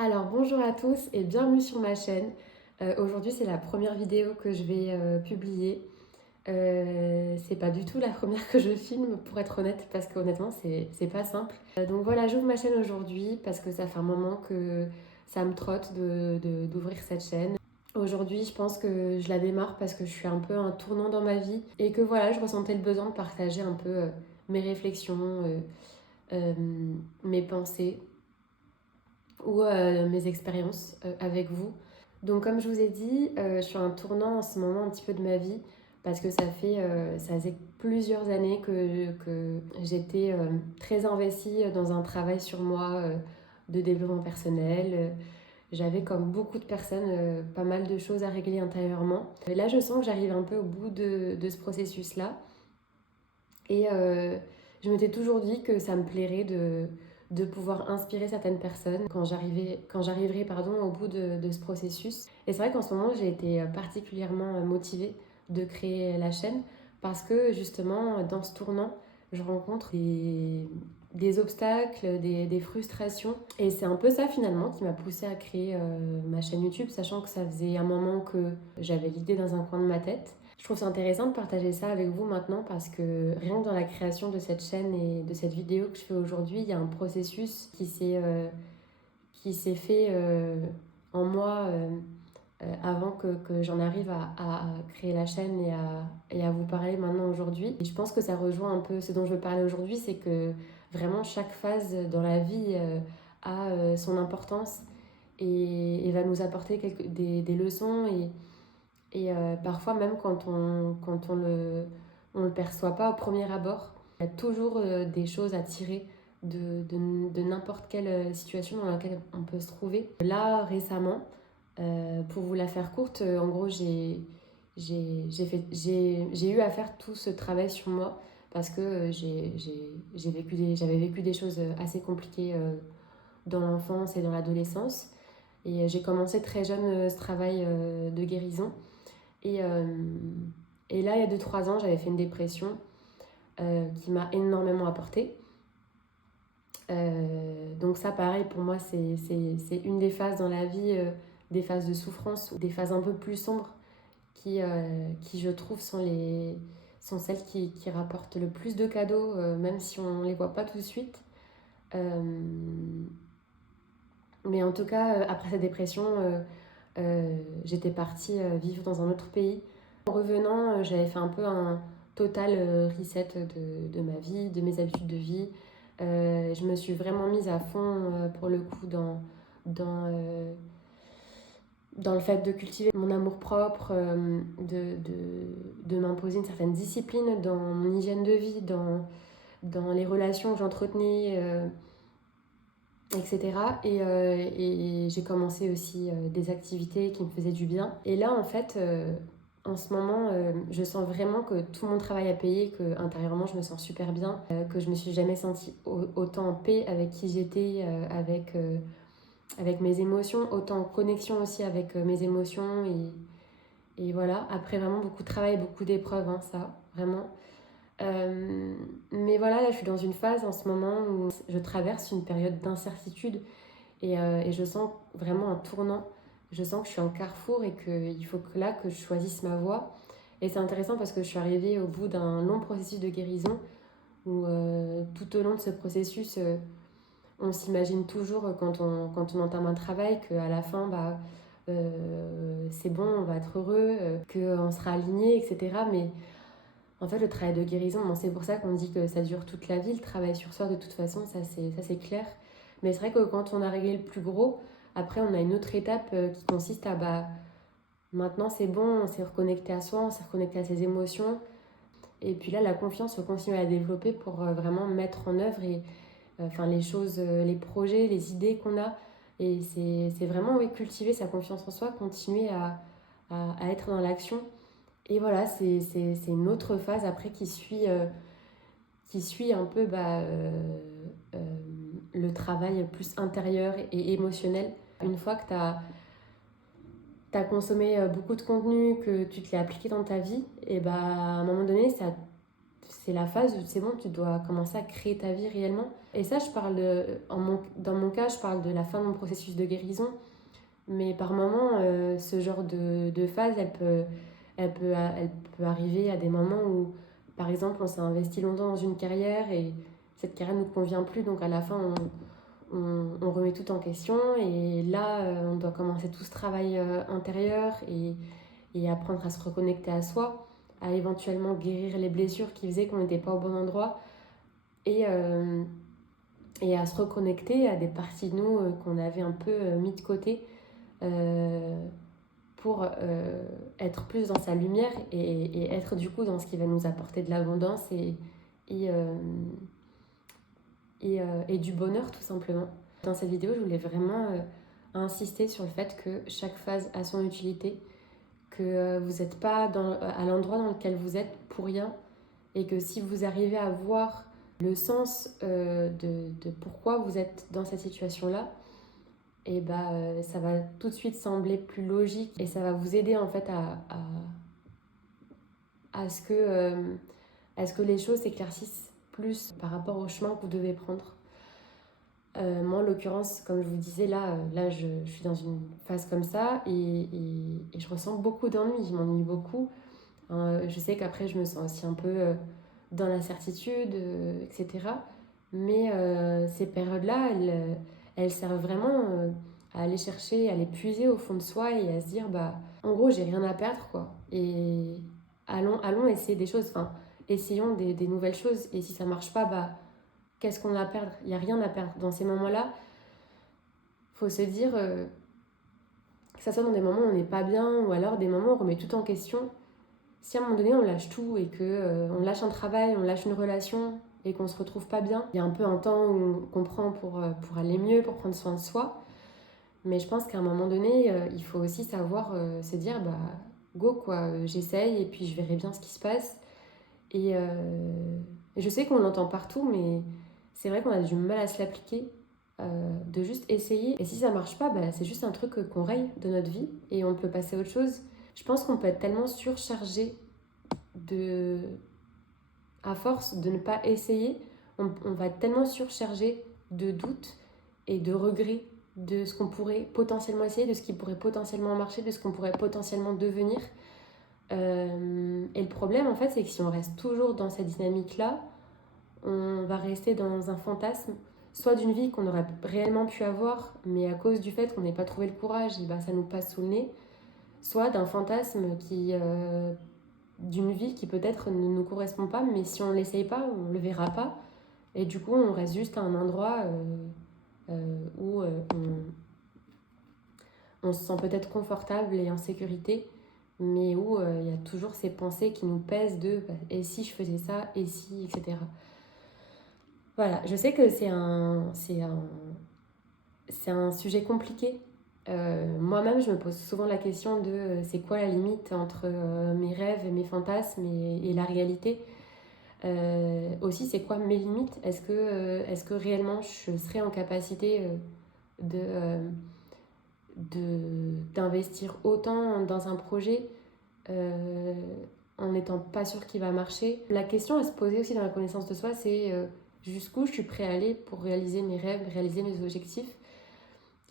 Alors bonjour à tous et bienvenue sur ma chaîne. Aujourd'hui c'est la première vidéo que je vais publier. C'est pas du tout la première que je filme pour être honnête parce qu'honnêtement c'est pas simple. Donc voilà, j'ouvre ma chaîne aujourd'hui parce que ça fait un moment que ça me trotte d'ouvrir cette chaîne. Aujourd'hui je pense que je la démarre parce que je suis un peu un tournant dans ma vie et que voilà, je ressentais le besoin de partager un peu mes réflexions, euh, mes pensées ou mes expériences avec vous. Donc comme je vous ai dit, je suis à un tournant en ce moment un petit peu de ma vie parce que ça faisait plusieurs années que j'étais très investie dans un travail sur moi de développement personnel. J'avais comme beaucoup de personnes pas mal de choses à régler intérieurement. Et là je sens que j'arrive un peu au bout de ce processus-là et je m'étais toujours dit que ça me plairait de pouvoir inspirer certaines personnes quand j'arriverai au bout de ce processus. Et c'est vrai qu'en ce moment, j'ai été particulièrement motivée de créer la chaîne parce que justement, dans ce tournant, je rencontre des obstacles, des frustrations. Et c'est un peu ça finalement qui m'a poussée à créer ma chaîne YouTube, sachant que ça faisait un moment que j'avais l'idée dans un coin de ma tête. Je trouve ça intéressant de partager ça avec vous maintenant parce que rien que dans la création de cette chaîne et de cette vidéo que je fais aujourd'hui, il y a un processus qui s'est fait en moi avant que j'en arrive à créer la chaîne et à vous parler maintenant aujourd'hui. Et je pense que ça rejoint un peu ce dont je veux parler aujourd'hui, c'est que vraiment chaque phase dans la vie a son importance et va nous apporter des leçons et parfois même on le perçoit pas au premier abord, il y a toujours des choses à tirer de n'importe quelle situation dans laquelle on peut se trouver. Là, récemment, pour vous la faire courte, en gros, j'ai eu à faire tout ce travail sur moi parce que j'avais vécu des choses assez compliquées dans l'enfance et dans l'adolescence. Et j'ai commencé très jeune ce travail de guérison. Et, euh, et là, il y a 2 3 ans, j'avais fait une dépression qui m'a énormément apporté. Donc ça, pareil, pour moi, c'est une des phases dans la vie, des phases de souffrance, ou des phases un peu plus sombres qui je trouve, sont celles qui rapportent le plus de cadeaux, même si on ne les voit pas tout de suite. Euh, mais en tout cas, après cette dépression, j'étais partie vivre dans un autre pays. En revenant, j'avais fait un peu un total reset de ma vie, de mes habitudes de vie. Je me suis vraiment mise à fond pour le coup dans, euh, dans le fait de cultiver mon amour-propre, de m'imposer une certaine discipline dans mon hygiène de vie, dans les relations que j'entretenais, etc. Et j'ai commencé aussi des activités qui me faisaient du bien. Et là, en fait, en ce moment, je sens vraiment que tout mon travail a payé, que intérieurement, je me sens super bien, que je me suis jamais sentie autant en paix avec qui j'étais, avec mes émotions, autant en connexion aussi avec mes émotions. Et voilà, après vraiment beaucoup de travail, beaucoup d'épreuves, hein, ça, vraiment. Mais voilà, là je suis dans une phase en ce moment où je traverse une période d'incertitude et je sens vraiment un tournant. Je sens que je suis en carrefour et qu'il faut que là que je choisisse ma voie. Et c'est intéressant parce que je suis arrivée au bout d'un long processus de guérison où tout au long de ce processus, on s'imagine toujours quand on entame un travail qu'à la fin, c'est bon, on va être heureux, qu'on sera aligné, etc. Mais en fait, le travail de guérison, bon, c'est pour ça qu'on dit que ça dure toute la vie, le travail sur soi, de toute façon, ça c'est clair. Mais c'est vrai que quand on a réglé le plus gros, après on a une autre étape qui consiste à maintenant c'est bon, on s'est reconnecté à soi, on s'est reconnecté à ses émotions. Et puis là, la confiance, faut continuer à la développer pour vraiment mettre en œuvre les choses, les projets, les idées qu'on a. Et c'est vraiment oui, cultiver sa confiance en soi, continuer à être dans l'action. Et voilà, c'est une autre phase après qui suit un peu euh, le travail plus intérieur et émotionnel. Une fois que tu as consommé beaucoup de contenu, que tu te l'as appliqué dans ta vie, et à un moment donné, c'est la phase où c'est bon, tu dois commencer à créer ta vie réellement. Et ça, dans mon cas, je parle de la fin de mon processus de guérison. Mais par moments, ce genre de phase, elle peut arriver à des moments où, par exemple, on s'est investi longtemps dans une carrière et cette carrière ne nous convient plus. Donc à la fin, on remet tout en question. Et là, on doit commencer tout ce travail intérieur et apprendre à se reconnecter à soi, à éventuellement guérir les blessures qui faisaient qu'on n'était pas au bon endroit. Et à se reconnecter à des parties de nous qu'on avait un peu mis de côté pour être plus dans sa lumière et être du coup dans ce qui va nous apporter de l'abondance et, euh, et du bonheur tout simplement. Dans cette vidéo, je voulais vraiment insister sur le fait que chaque phase a son utilité, que vous n'êtes pas à l'endroit dans lequel vous êtes pour rien et que si vous arrivez à voir le sens de pourquoi vous êtes dans cette situation-là, et ça va tout de suite sembler plus logique et ça va vous aider en fait à ce que les choses s'éclaircissent plus par rapport au chemin que vous devez prendre. Moi en l'occurrence, comme je vous disais, là je suis dans une phase comme ça et je ressens beaucoup d'ennui, je m'ennuie beaucoup. Je sais qu'après je me sens aussi un peu dans l'incertitude, etc. Mais ces périodes-là, elles servent vraiment à aller chercher, à les puiser au fond de soi et à se dire, en gros, j'ai rien à perdre, quoi. Et allons essayer des choses, enfin, essayons des nouvelles choses. Et si ça marche pas, qu'est-ce qu'on a à perdre? Il n'y a rien à perdre. Dans ces moments-là, il faut se dire, que ça soit dans des moments où on n'est pas bien ou alors des moments où on remet tout en question. Si à un moment donné on lâche tout et qu'on lâche un travail, on lâche une relation et qu'on se retrouve pas bien, il y a un peu un temps qu'on prend pour aller mieux, pour prendre soin de soi. Mais je pense qu'à un moment donné, il faut aussi savoir se dire go quoi, j'essaye et puis je verrai bien ce qui se passe. Et je sais qu'on l'entend partout, mais c'est vrai qu'on a du mal à se l'appliquer, de juste essayer. Et si ça marche pas, c'est juste un truc qu'on raye de notre vie et on peut passer à autre chose. Je pense qu'on peut être tellement surchargé à force de ne pas essayer, on va être tellement surchargé de doutes et de regrets de ce qu'on pourrait potentiellement essayer, de ce qui pourrait potentiellement marcher, de ce qu'on pourrait potentiellement devenir. Et le problème, en fait, c'est que si on reste toujours dans cette dynamique-là, on va rester dans un fantasme, soit d'une vie qu'on aurait réellement pu avoir, mais à cause du fait qu'on n'ait pas trouvé le courage, et ça nous passe sous le nez, soit d'un fantasme d'une vie qui peut-être ne nous correspond pas, mais si on ne l'essaye pas, on ne le verra pas. Et du coup, on reste juste à un endroit où on se sent peut-être confortable et en sécurité, mais où il y a toujours ces pensées qui nous pèsent de et si je faisais ça, et si, etc. Voilà, je sais que c'est un sujet compliqué. Moi-même, je me pose souvent la question de c'est quoi la limite entre mes rêves et mes fantasmes et la réalité. Aussi, c'est quoi mes limites? Est-ce que réellement je serais en capacité d'investir autant dans un projet en n'étant pas sûr qu'il va marcher? La question à se poser aussi dans la connaissance de soi, c'est jusqu'où je suis prêt à aller pour réaliser mes rêves, réaliser mes objectifs.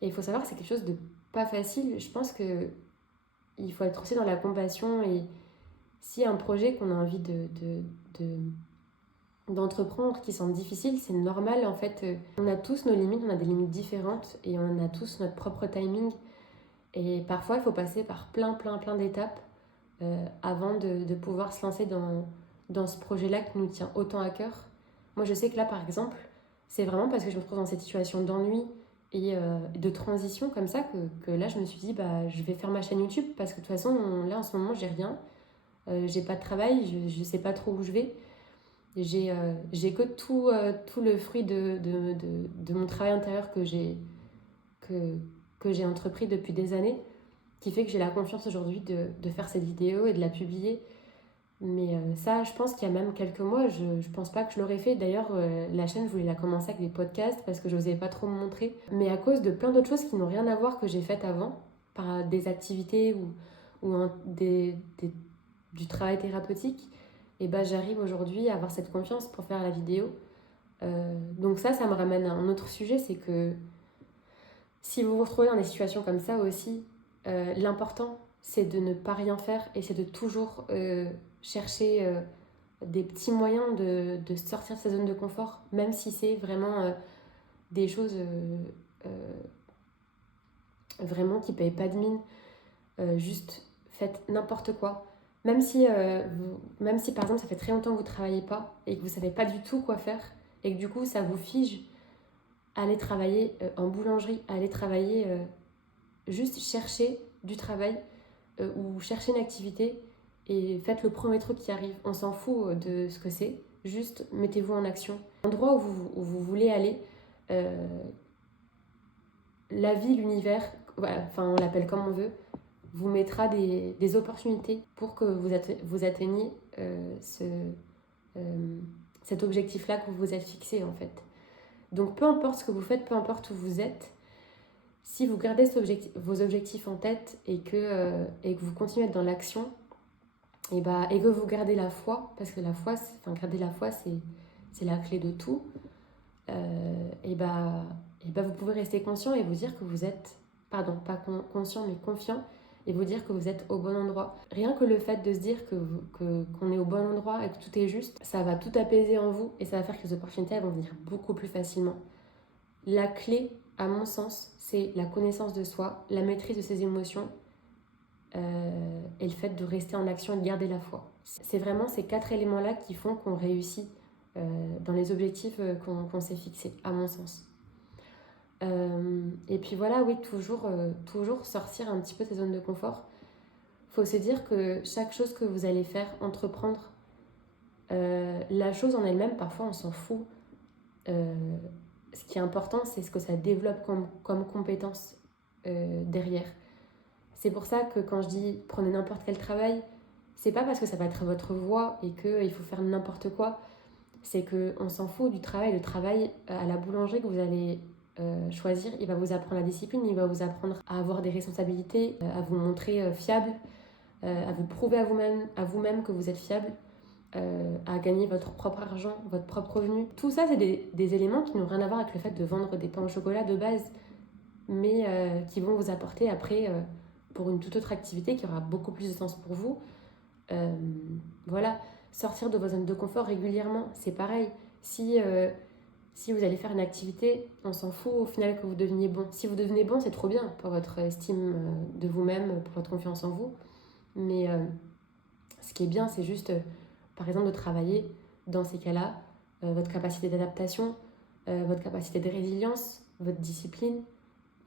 Et il faut savoir que c'est quelque chose de pas facile. Je pense que il faut être aussi dans la compassion et s'il y a un projet qu'on a envie d'entreprendre qui semble difficile, c'est normal en fait. On a tous nos limites, on a des limites différentes et on a tous notre propre timing. Et parfois, il faut passer par plein d'étapes avant de pouvoir se lancer dans ce projet-là qui nous tient autant à cœur. Moi, je sais que là, par exemple, c'est vraiment parce que je me trouve dans cette situation d'ennui et de transition comme ça que là, je me suis dit, je vais faire ma chaîne YouTube parce que de toute façon, là, en ce moment, j'ai rien. J'ai pas de travail, je sais pas trop où je vais. J'ai que tout le fruit de mon travail intérieur que j'ai entrepris depuis des années, qui fait que j'ai la confiance aujourd'hui de faire cette vidéo et de la publier. Mais ça, je pense qu'il y a même quelques mois, je pense pas que je l'aurais fait. D'ailleurs, la chaîne, je voulais la commencer avec des podcasts parce que je n'osais pas trop me montrer. Mais à cause de plein d'autres choses qui n'ont rien à voir que j'ai faites avant, par des activités ou du travail thérapeutique, et j'arrive aujourd'hui à avoir cette confiance pour faire la vidéo. Donc ça me ramène à un autre sujet, c'est que si vous vous retrouvez dans des situations comme ça aussi, l'important c'est de ne pas rien faire et c'est de toujours chercher des petits moyens de sortir de sa zone de confort, même si c'est vraiment des choses vraiment qui ne payent pas de mine. Juste faites n'importe quoi. Même si par exemple ça fait très longtemps que vous ne travaillez pas et que vous ne savez pas du tout quoi faire et que du coup ça vous fige, allez travailler en boulangerie, allez travailler, juste chercher du travail ou chercher une activité et faites le premier truc qui arrive. On s'en fout de ce que c'est, juste mettez-vous en action. L'endroit où vous voulez aller, la vie, l'univers, voilà, enfin on l'appelle comme on veut, vous mettra des opportunités pour que vous atteigniez cet objectif-là que vous vous êtes fixé en fait. Donc peu importe ce que vous faites, peu importe où vous êtes, si vous gardez vos objectifs en tête et que vous continuez à être dans l'action, et que vous gardez la foi, parce que garder la foi, c'est la clé de tout, vous pouvez rester conscient et vous dire que vous êtes, pardon, pas conscient mais confiant, et vous dire que vous êtes au bon endroit. Rien que le fait de se dire qu'on est au bon endroit et que tout est juste, ça va tout apaiser en vous et ça va faire que les opportunités vont venir beaucoup plus facilement. La clé, à mon sens, c'est la connaissance de soi, la maîtrise de ses émotions et le fait de rester en action et de garder la foi. C'est vraiment ces 4 éléments-là qui font qu'on réussit dans les objectifs qu'on s'est fixés, à mon sens. Et puis voilà, oui, toujours sortir un petit peu de sa zone de confort. Il faut se dire que chaque chose que vous allez faire, entreprendre, la chose en elle-même, parfois on s'en fout. Ce qui est important, c'est ce que ça développe comme compétence derrière. C'est pour ça que quand je dis prenez n'importe quel travail, c'est pas parce que ça va être votre voie et qu'il faut faire n'importe quoi. C'est qu'on s'en fout du travail. Le travail à la boulangerie que vous allez choisir, il va vous apprendre la discipline, il va vous apprendre à avoir des responsabilités, à vous montrer fiable, à vous prouver à vous-même que vous êtes fiable, à gagner votre propre argent, votre propre revenu. Tout ça, c'est des éléments qui n'ont rien à voir avec le fait de vendre des pains au chocolat de base, mais qui vont vous apporter après, pour une toute autre activité qui aura beaucoup plus de sens pour vous. Voilà, sortir de vos zones de confort régulièrement, c'est pareil. Si vous allez faire une activité, on s'en fout au final que vous deveniez bon. Si vous devenez bon, c'est trop bien pour votre estime de vous-même, pour votre confiance en vous. Mais ce qui est bien, c'est juste, par exemple, de travailler dans ces cas-là, votre capacité d'adaptation, votre capacité de résilience, votre discipline.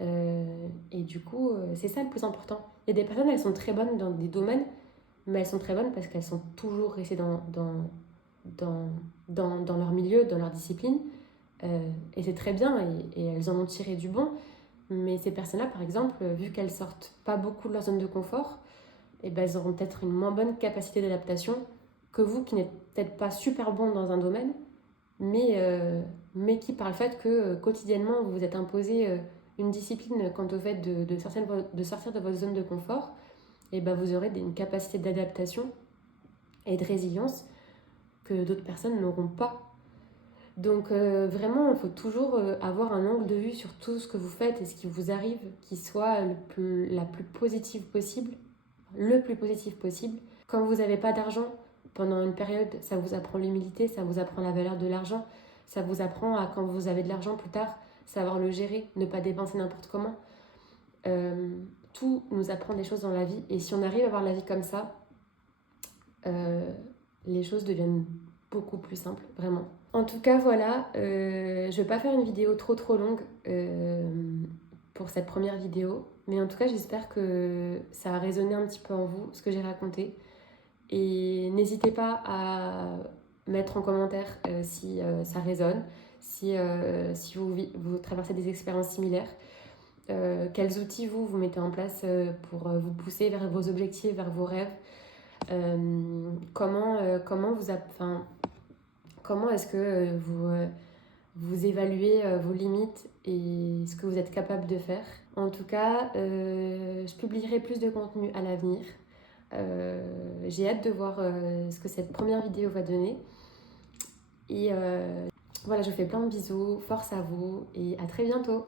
Et du coup, c'est ça le plus important. Il y a des personnes, elles sont très bonnes dans des domaines, mais elles sont très bonnes parce qu'elles sont toujours restées dans leur milieu, dans leur discipline. Et c'est très bien et elles en ont tiré du bon. Mais ces personnes-là, par exemple, vu qu'elles sortent pas beaucoup de leur zone de confort, elles auront peut-être une moins bonne capacité d'adaptation que vous qui n'êtes peut-être pas super bon dans un domaine, mais qui par le fait que quotidiennement vous vous êtes imposé une discipline quant au fait de sortir de votre zone de confort, vous aurez une capacité d'adaptation et de résilience que d'autres personnes n'auront pas. Donc vraiment, il faut toujours avoir un angle de vue sur tout ce que vous faites et ce qui vous arrive qui soit le plus positif possible. Quand vous n'avez pas d'argent pendant une période, ça vous apprend l'humilité, ça vous apprend la valeur de l'argent, ça vous apprend à, quand vous avez de l'argent plus tard, savoir le gérer, ne pas dépenser n'importe comment. Tout nous apprend des choses dans la vie et si on arrive à avoir la vie comme ça, les choses deviennent beaucoup plus simples, vraiment. En tout cas, voilà, je ne vais pas faire une vidéo trop longue pour cette première vidéo, mais en tout cas, j'espère que ça a résonné un petit peu en vous, ce que j'ai raconté. Et n'hésitez pas à mettre en commentaire si ça résonne, si vous traversez des expériences similaires, quels outils vous mettez en place pour vous pousser vers vos objectifs, vers vos rêves, comment est-ce que vous évaluez vos limites et ce que vous êtes capable de faire. En tout cas, je publierai plus de contenu à l'avenir. J'ai hâte de voir ce que cette première vidéo va donner. Et Voilà, je vous fais plein de bisous, force à vous et à très bientôt.